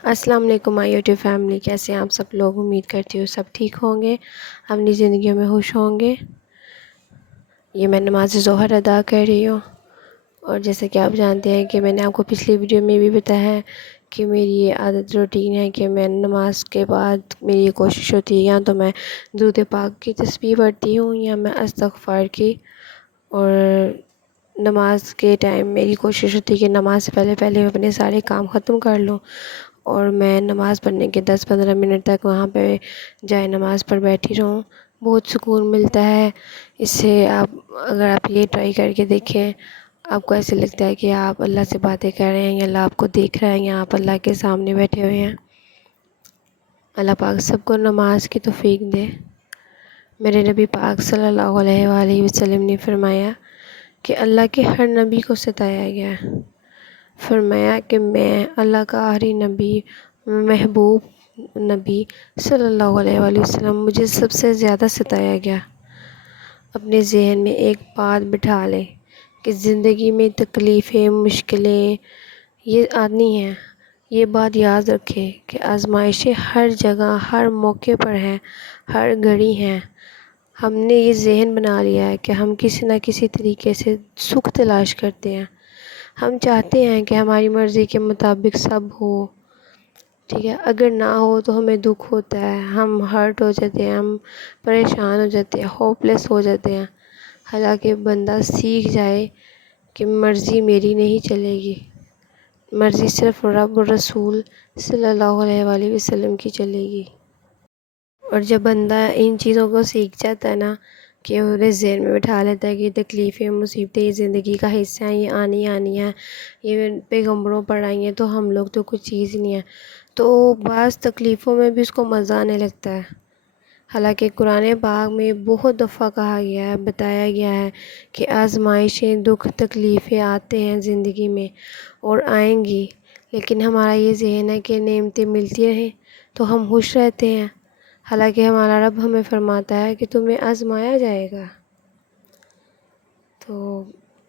السلام علیکم مائی YouTube family, کیسے ہیں آپ سب لوگ؟ امید کرتی ہوں سب ٹھیک ہوں گے، اپنی زندگیوں میں خوش ہوں گے۔ یہ میں نماز ظہر ادا کر رہی ہوں، اور جیسے کہ آپ جانتے ہیں کہ میں نے آپ کو پچھلی ویڈیو میں بھی بتایا ہے کہ میری یہ عادت روٹین ہے کہ میں نماز کے بعد میری یہ کوشش ہوتی ہے یا تو میں درود پاک کی تسبیح پڑھتی ہوں یا میں استغفار کی، اور نماز کے ٹائم میری کوشش ہوتی ہے کہ نماز سے پہلے اپنے سارے کام ختم کر لوں، اور میں نماز پڑھنے کے 10-15 منٹ تک وہاں پہ جائے نماز پر بیٹھی رہوں۔ بہت سکون ملتا ہے اس سے۔ اگر آپ یہ ٹرائی کر کے دیکھیں، آپ کو ایسے لگتا ہے کہ آپ اللہ سے باتیں کر رہے ہیں یا اللہ آپ کو دیکھ رہا ہے یا آپ اللہ کے سامنے بیٹھے ہوئے ہیں۔ اللہ پاک سب کو نماز کی توفیق دے۔ میرے نبی پاک صلی اللہ علیہ وآلہ وسلم نے فرمایا کہ اللہ کے ہر نبی کو ستایا گیا ہے۔ فرمایا کہ میں اللہ کا آخری نبی، محبوب نبی صلی اللہ علیہ وآلہ وسلم، مجھے سب سے زیادہ ستایا گیا۔ اپنے ذہن میں ایک بات بٹھا لیں کہ زندگی میں تکلیفیں، مشکلیں یہ آنی ہیں۔ یہ بات یاد رکھیں کہ آزمائشیں ہر جگہ، ہر موقع پر ہیں، ہر گھڑی ہیں۔ ہم نے یہ ذہن بنا لیا ہے کہ ہم کسی نہ کسی طریقے سے سکھ تلاش کرتے ہیں۔ ہم چاہتے ہیں کہ ہماری مرضی کے مطابق سب ہو، ٹھیک ہے؟ اگر نہ ہو تو ہمیں دکھ ہوتا ہے، ہم ہرٹ ہو جاتے ہیں، ہم پریشان ہو جاتے ہیں، ہوپ لیس ہو جاتے ہیں۔ حالانکہ بندہ سیکھ جائے کہ مرضی میری نہیں چلے گی، مرضی صرف رب اور رسول صلی اللہ علیہ وآلہ وسلم کی چلے گی۔ اور جب بندہ ان چیزوں کو سیکھ جاتا ہے نا، کہ انہیں ذہن میں بٹھا لیتا ہے کہ تکلیفیں، مصیبتیں یہ زندگی کا حصہ ہیں، یہ آنی ہیں، یہ پیغمبروں پر آئی ہیں، تو ہم لوگ تو کچھ چیز ہی نہیں ہیں، تو بعض تکلیفوں میں بھی اس کو مزہ آنے لگتا ہے۔ حالانکہ قرآن پاک میں بہت دفعہ کہا گیا ہے، بتایا گیا ہے کہ آزمائشیں، دکھ، تکلیفیں آتے ہیں زندگی میں اور آئیں گی، لیکن ہمارا یہ ذہن ہے کہ نعمتیں ملتی رہیں تو ہم خوش رہتے ہیں۔ حالانکہ ہمارا رب ہمیں فرماتا ہے کہ تمہیں آزمایا جائے گا۔ تو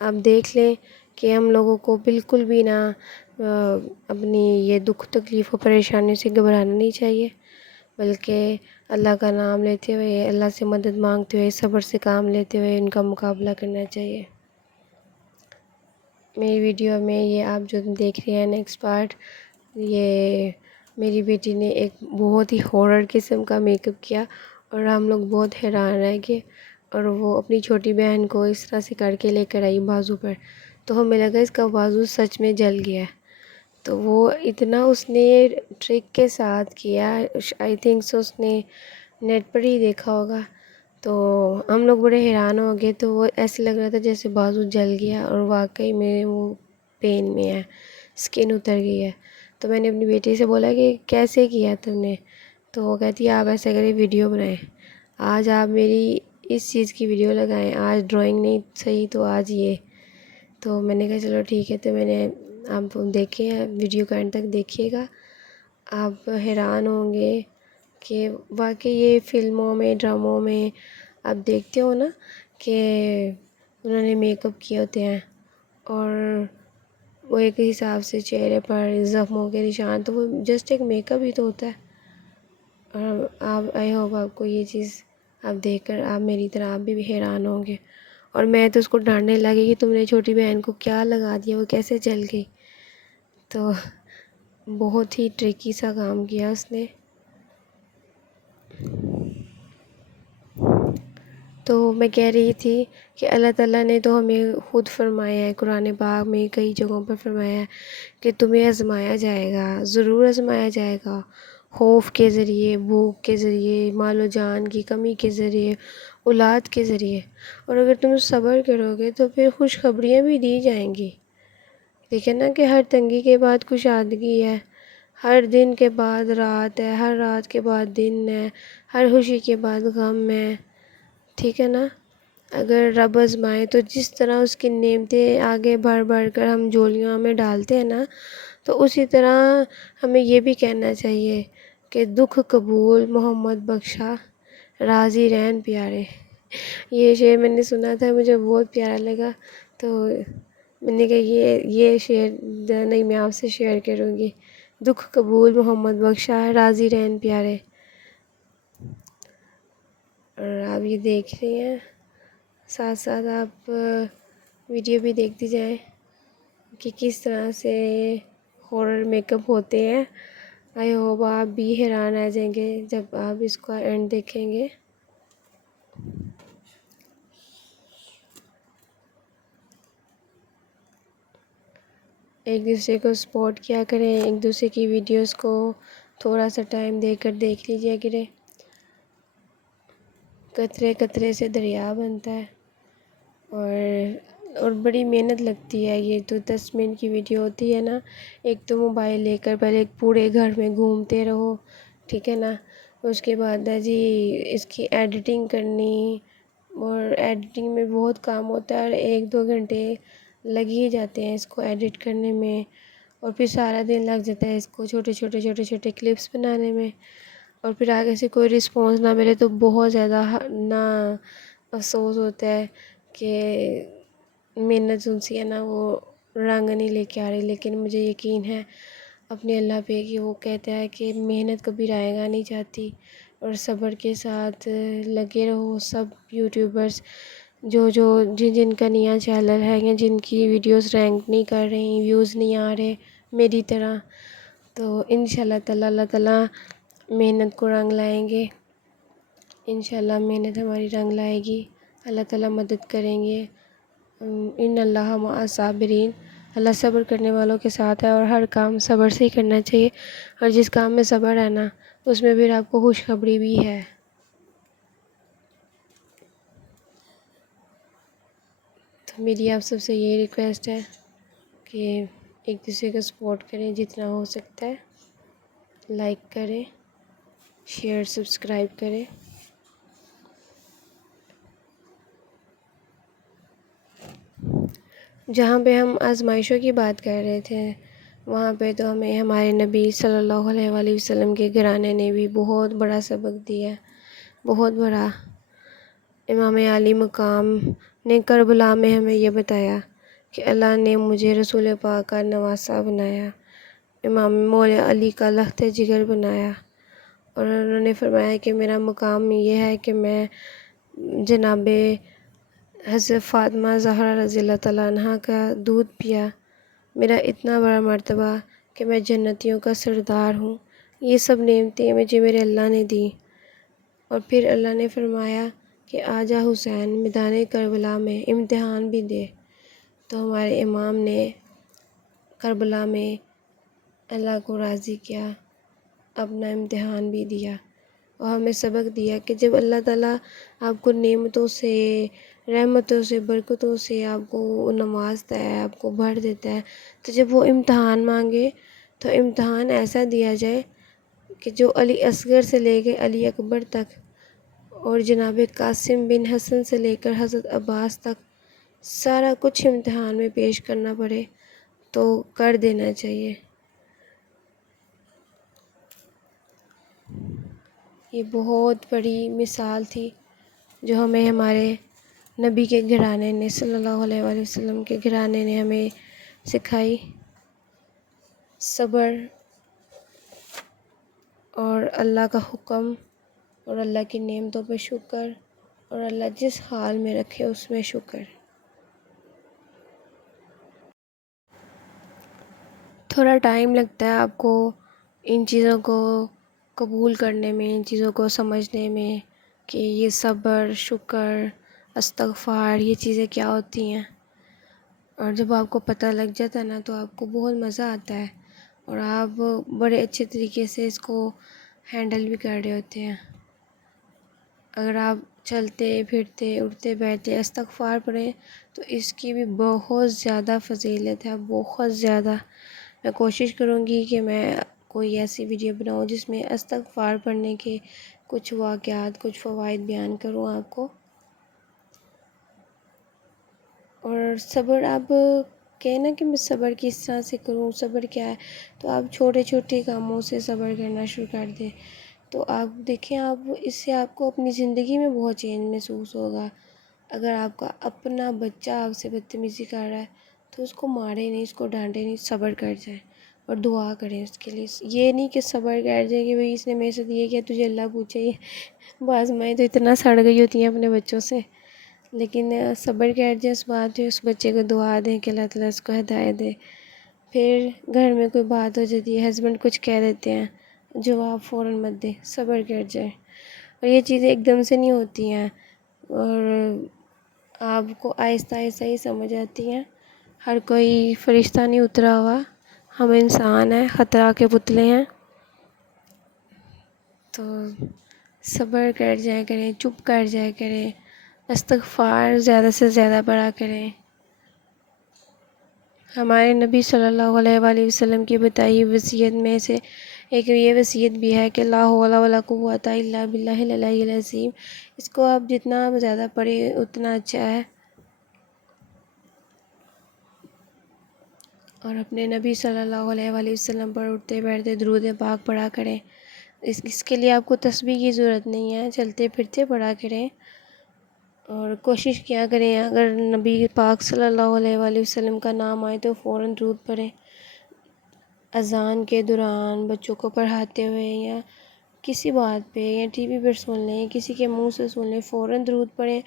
آپ دیکھ لیں کہ ہم لوگوں کو بالکل بھی نہ اپنی یہ دکھ، تکلیف و پریشانی سے گھبرانا نہیں چاہیے، بلکہ اللہ کا نام لیتے ہوئے، اللہ سے مدد مانگتے ہوئے، صبر سے کام لیتے ہوئے ان کا مقابلہ کرنا چاہیے۔ میری ویڈیو میں یہ آپ جو دیکھ رہے ہیں نیکسٹ پارٹ، یہ میری بیٹی نے ایک بہت ہی ہارر قسم کا میک اپ کیا، اور ہم لوگ بہت حیران رہ گئے، اور وہ اپنی چھوٹی بہن کو اس طرح سے کر کے لے کر آئی بازو پر، تو ہمیں لگا اس کا بازو سچ میں جل گیا ہے۔ تو وہ اتنا اس نے ٹرک کے ساتھ کیا، آئی تھنک سو اس نے نیٹ پر ہی دیکھا ہوگا، تو ہم لوگ بڑے حیران ہو گئے۔ تو وہ ایسے لگ رہا تھا جیسے بازو جل گیا، اور واقعی میں وہ پین میں ہے، اسکن اتر گئی ہے۔ تو میں نے اپنی بیٹی سے بولا کہ کیسے کیا تم نے؟ تو وہ کہتی ہے آپ ایسا کریں، ویڈیو بنائیں، آج آپ میری اس چیز کی ویڈیو لگائیں، آج ڈرائنگ نہیں صحیح تو آج یہ۔ تو میں نے کہا چلو ٹھیک ہے، تو میں نے آپ دیکھیں، ویڈیو کا اینڈ تک دیکھیے گا، آپ حیران ہوں گے کہ واقعی یہ فلموں میں، ڈراموں میں آپ دیکھتے ہو نا کہ انہوں نے میک اپ کیے ہوتے ہیں، اور وہ ایک حساب سے چہرے پر زخموں کے نشان، تو وہ جسٹ ایک میک اپ ہی تو ہوتا ہے۔ اور آپ آئی ہوپ آپ کو یہ چیز آپ دیکھ کر آپ میری طرح آپ بھی حیران ہوں گے۔ اور میں تو اس کو ڈانٹنے لگی کہ تم نے چھوٹی بہن کو کیا لگا دیا، وہ کیسے جل گئی؟ تو بہت ہی ٹرکی سا کام کیا اس نے۔ تو میں کہہ رہی تھی کہ اللہ تعالیٰ نے تو ہمیں خود فرمایا ہے، قرآن پاک میں کئی جگہوں پر فرمایا ہے کہ تمہیں آزمایا جائے گا، ضرور آزمایا جائے گا، خوف کے ذریعے، بھوک کے ذریعے، مال و جان کی کمی کے ذریعے، اولاد کے ذریعے، اور اگر تم صبر کرو گے تو پھر خوشخبریاں بھی دی جائیں گی۔ دیکھیں نا کہ ہر تنگی کے بعد کشادگی ہے، ہر دن کے بعد رات ہے، ہر رات کے بعد دن ہے، ہر خوشی کے بعد غم ہے، ٹھیک ہے نا؟ اگر رب آزمائے تو جس طرح اس کی نعمتیں آگے بڑھ بڑھ کر ہم جھولیوں میں ڈالتے ہیں نا، تو اسی طرح ہمیں یہ بھی کہنا چاہیے کہ دکھ قبول محمد بخشا، راضی رہن پیارے۔ یہ شعر میں نے سنا تھا، مجھے بہت پیارا لگا، تو میں نے کہا یہ شعر نہیں میں آپ سے شیئر کروں گی۔ دکھ قبول محمد بخشا راضی رہن پیارے. اور آپ یہ دیکھ رہی ہیں، ساتھ ساتھ آپ ویڈیو بھی دیکھتی جائیں کہ کس طرح سے ہارر میک اپ ہوتے ہیں. آئی ہوپ آپ بھی حیران آ جائیں گے جب آپ اس کا اینڈ دیکھیں گے. ایک دوسرے کو سپورٹ کیا کریں، ایک دوسرے کی ویڈیوز کو تھوڑا سا ٹائم دے کر دیکھ لیجیے کریں. قطرے قطرے سے دریا بنتا ہے. اور بڑی محنت لگتی ہے. یہ تو 10 منٹ کی ویڈیو ہوتی ہے نا. ایک تو موبائل لے کر پہلے پورے گھر میں گھومتے رہو، ٹھیک ہے نا. اس کے بعد ہے جی اس کی ایڈیٹنگ کرنی، اور ایڈیٹنگ میں بہت کام ہوتا ہے، اور 1-2 گھنٹے لگ ہی جاتے ہیں اس کو ایڈٹ کرنے میں. اور پھر سارا دن لگ جاتا ہے اس کو چھوٹے چھوٹے چھوٹے چھوٹے کلپس بنانے میں. اور پھر آگے سے کوئی رسپانس نہ ملے تو بہت زیادہ نا افسوس ہوتا ہے کہ محنت ان سی ہے نا وہ رنگ نہیں لے کے آ رہی. لیکن مجھے یقین ہے اپنے اللہ پہ کہ وہ کہتا ہے کہ محنت کبھی رائے گا نہیں جاتی، اور صبر کے ساتھ لگے رہو. سب یوٹیوبرز جو جن جن کا نیا چینل ہے یا جن کی ویڈیوز رینک نہیں کر رہی، ویوز نہیں آ رہے میری طرح، تو انشاءاللہ تعالی اللہ تعالیٰ محنت کو رنگ لائیں گے. انشاءاللہ محنت ہماری رنگ لائے گی، اللہ تعالیٰ مدد کریں گے. ان اللہ مع الصابرین، اللہ صبر کرنے والوں کے ساتھ ہے. اور ہر کام صبر سے ہی کرنا چاہیے، اور جس کام میں صبر ہے نا اس میں پھر آپ کو خوشخبری بھی ہے. تو میری آپ سب سے یہ ریکویسٹ ہے کہ ایک دوسرے کا سپورٹ کریں جتنا ہو سکتا ہے. لائک کریں، شیئر سبسکرائب کریں. جہاں پہ ہم آزمائشوں کی بات کر رہے تھے، وہاں پہ تو ہمیں ہمارے نبی صلی اللہ علیہ وآلہ وسلم کے گھرانے نے بھی بہت بڑا سبق دیا، بہت بڑا. امام عالی مقام نے کربلا میں ہمیں یہ بتایا کہ اللہ نے مجھے رسول پاک کا نواسہ بنایا، امام مولا علی کا لخت جگر بنایا. اور انہوں نے فرمایا کہ میرا مقام یہ ہے کہ میں جناب حضرت فاطمہ زہرا رضی اللہ تعالیٰ عنہ کا دودھ پیا. میرا اتنا بڑا مرتبہ کہ میں جنتیوں کا سردار ہوں. یہ سب نعمتیں مجھے میرے اللہ نے دی. اور پھر اللہ نے فرمایا کہ آجا حسین میدان کربلا میں امتحان بھی دے. تو ہمارے امام نے کربلا میں اللہ کو راضی کیا، اپنا امتحان بھی دیا، اور ہمیں سبق دیا کہ جب اللہ تعالیٰ آپ کو نعمتوں سے، رحمتوں سے، برکتوں سے آپ کو نوازتا ہے، آپ کو بھر دیتا ہے، تو جب وہ امتحان مانگے تو امتحان ایسا دیا جائے کہ جو علی اصغر سے لے کے علی اکبر تک، اور جناب قاسم بن حسن سے لے کر حضرت عباس تک سارا کچھ امتحان میں پیش کرنا پڑے تو کر دینا چاہیے. یہ بہت بڑی مثال تھی جو ہمیں ہمارے نبی کے گھرانے نے، صلی اللہ علیہ وآلہ وسلم کے گھرانے نے ہمیں سکھائی. صبر اور اللہ کا حکم اور اللہ کی نعمتوں پہ شکر، اور اللہ جس حال میں رکھے اس میں شکر. تھوڑا ٹائم لگتا ہے آپ کو ان چیزوں کو قبول کرنے میں، ان چیزوں کو سمجھنے میں کہ یہ صبر، شکر، استغفار یہ چیزیں کیا ہوتی ہیں. اور جب آپ کو پتہ لگ جاتا ہے نا تو آپ کو بہت مزہ آتا ہے، اور آپ بڑے اچھے طریقے سے اس کو ہینڈل بھی کر رہے ہوتے ہیں. اگر آپ چلتے پھرتے اٹھتے بیٹھتے استغفار پڑھیں تو اس کی بھی بہت زیادہ فضیلت ہے، بہت زیادہ. میں کوشش کروں گی کہ میں کوئی ایسی ویڈیو بناؤں جس میں استغفار پڑھنے کے کچھ واقعات، کچھ فوائد بیان کروں آپ کو. اور صبر، آپ کہیں نا کہ میں صبر کس طرح سے کروں، صبر کیا ہے، تو آپ چھوٹے چھوٹے کاموں سے صبر کرنا شروع کر دیں. تو آپ دیکھیں، آپ اس سے آپ کو اپنی زندگی میں بہت چینج محسوس ہوگا. اگر آپ کا اپنا بچہ آپ سے بدتمیزی کر رہا ہے تو اس کو مارے نہیں، اس کو ڈانٹے نہیں، صبر کر جائیں. اور دعا کریں اس کے لیے. یہ نہیں کہ صبر کر جائے کہ بھئی اس نے میرے ساتھ یہ کیا تجھے اللہ پوچھے. یہ بعض مائیں تو اتنا سڑ گئی ہوتی ہیں اپنے بچوں سے، لیکن صبر کر جائے اس بات پہ، اس بچے کو دعا دیں کہ اللہ تعالیٰ اس کو ہدایت دے. پھر گھر میں کوئی بات ہو جاتی ہے، ہسبینڈ کچھ کہہ دیتے ہیں، جواب فوراً مت دیں، صبر کر جائے. اور یہ چیزیں ایک دم سے نہیں ہوتی ہیں، اور آپ کو آہستہ آہستہ ہی سمجھ آتی ہیں. ہر کوئی فرشتہ نہیں اترا ہوا، ہم انسان ہیں، خطا کے پتلے ہیں. تو صبر کر جایا کریں، چپ کر جایا کریں، استغفار زیادہ سے زیادہ پڑھا کریں. ہمارے نبی صلی اللہ علیہ وآلہ وسلم کی بتائی وصیت میں سے ایک یہ وصیت بھی ہے کہ لا حول ولا قوۃ الا باللہ العلی العظیم. اس کو آپ جتنا زیادہ پڑھیں اتنا اچھا ہے. اور اپنے نبی صلی اللہ علیہ وآلہ وسلم پر اٹھتے بیٹھتے درود پاک پڑھا کریں. اس کے لیے آپ کو تسبیح کی ضرورت نہیں ہے، چلتے پھرتے پڑھا کریں. اور کوشش کیا کریں اگر نبی پاک صلی اللہ علیہ وآلہ وسلم کا نام آئے تو فوراً درود پڑھیں. اذان کے دوران بچوں کو پڑھاتے ہوئے یا کسی بات پہ یا ٹی وی پر سن لیں، کسی کے منہ سے سن لیں، فوراً درود پڑھیں.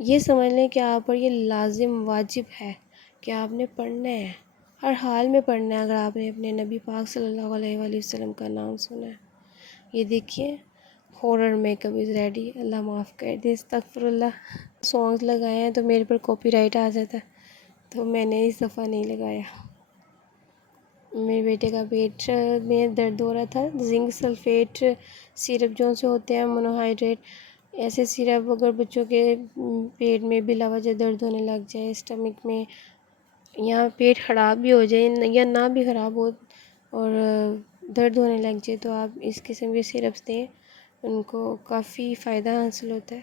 یہ سمجھ لیں کہ آپ پر یہ لازم واجب ہے کہ آپ نے پڑھنا ہے، ہر حال میں پڑھنا ہے اگر آپ نے اپنے نبی پاک صلی اللہ علیہ وآلہ وسلم کا نام سنا ہے. یہ دیکھیے horror make up is ready. اللہ معاف کر دے، استغفر اللہ. سانگز لگائے ہیں تو میرے پر کاپی رائٹ آ جاتا ہے، تو میں نے اس دفعہ نہیں لگایا. میرے بیٹے کا پیٹ میں درد ہو رہا تھا. زنک سلفیٹ سیرپ جو سے ہوتے ہیں مونوہائیڈریٹ، ایسے سیرپ اگر بچوں کے پیٹ میں بلا وجہ درد ہونے لگ جائے، اسٹمک میں، یا پیٹ خراب بھی ہو جائے یا نہ بھی خراب ہو اور درد ہونے لگ جائے، تو آپ اس قسم کے سیرپس دیں، ان کو کافی فائدہ حاصل ہوتا ہے.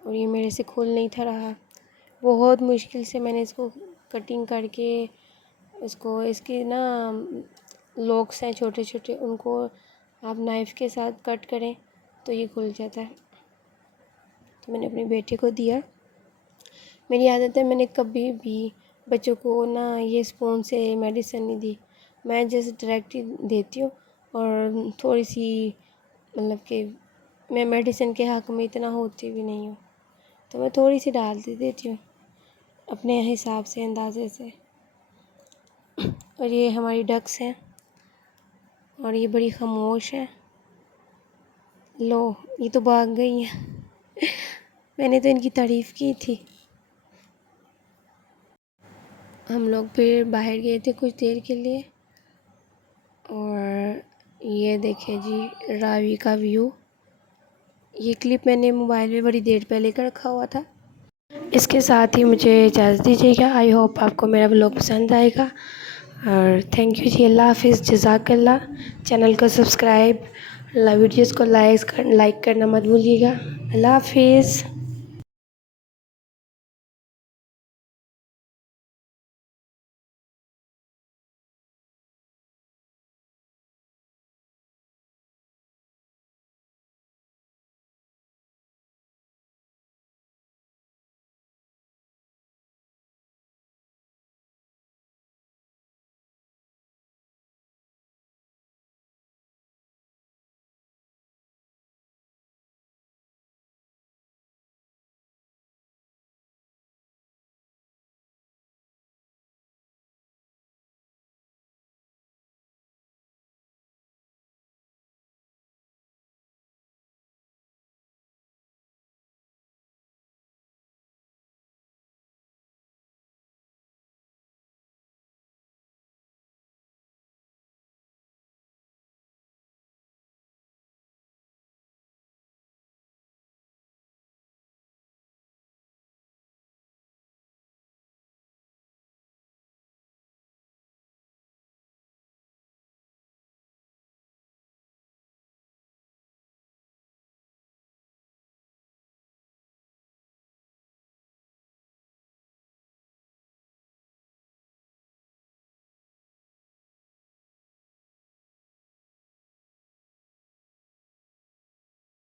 اور یہ میرے سے کھول نہیں تھا رہا، بہت مشکل سے میں نے اس کو کٹنگ کر کے اس کے نا لوکس ہیں چھوٹے چھوٹے، ان کو آپ نائف کے ساتھ کٹ کریں تو یہ کھل جاتا ہے. تو میں نے اپنے بیٹے کو دیا. میری عادت ہے میں نے کبھی بھی بچوں کو نا یہ اسپون سے میڈیسن نہیں دی، میں جیسے ڈائریکٹ ہی دیتی ہوں. اور تھوڑی سی مطلب کہ میں میڈیسن کے حق میں اتنا ہوتی بھی نہیں ہوں، تو میں تھوڑی سی ڈال دیتی ہوں اپنے حساب سے، اندازے سے. اور یہ ہماری ڈکس ہیں اور یہ بڑی خاموش ہے. لو یہ تو بھاگ گئی ہیں. میں نے تو ان کی تعریف کی تھی. ہم لوگ پھر باہر گئے تھے کچھ دیر کے لیے، اور یہ دیکھیں جی راوی کا ویو. یہ کلپ میں نے موبائل میں بڑی دیر پہلے کا رکھا ہوا تھا. اس کے ساتھ ہی مجھے اجازت دیجیے گا. آئی ہوپ آپ کو میرا ولاگ پسند آئے گا، اور تھینک یو جی. اللہ حافظ. جزاک اللہ. چینل کو سبسکرائب، ویڈیوز کو لائک کرنا مت بھولیے گا. اللہ حافظ.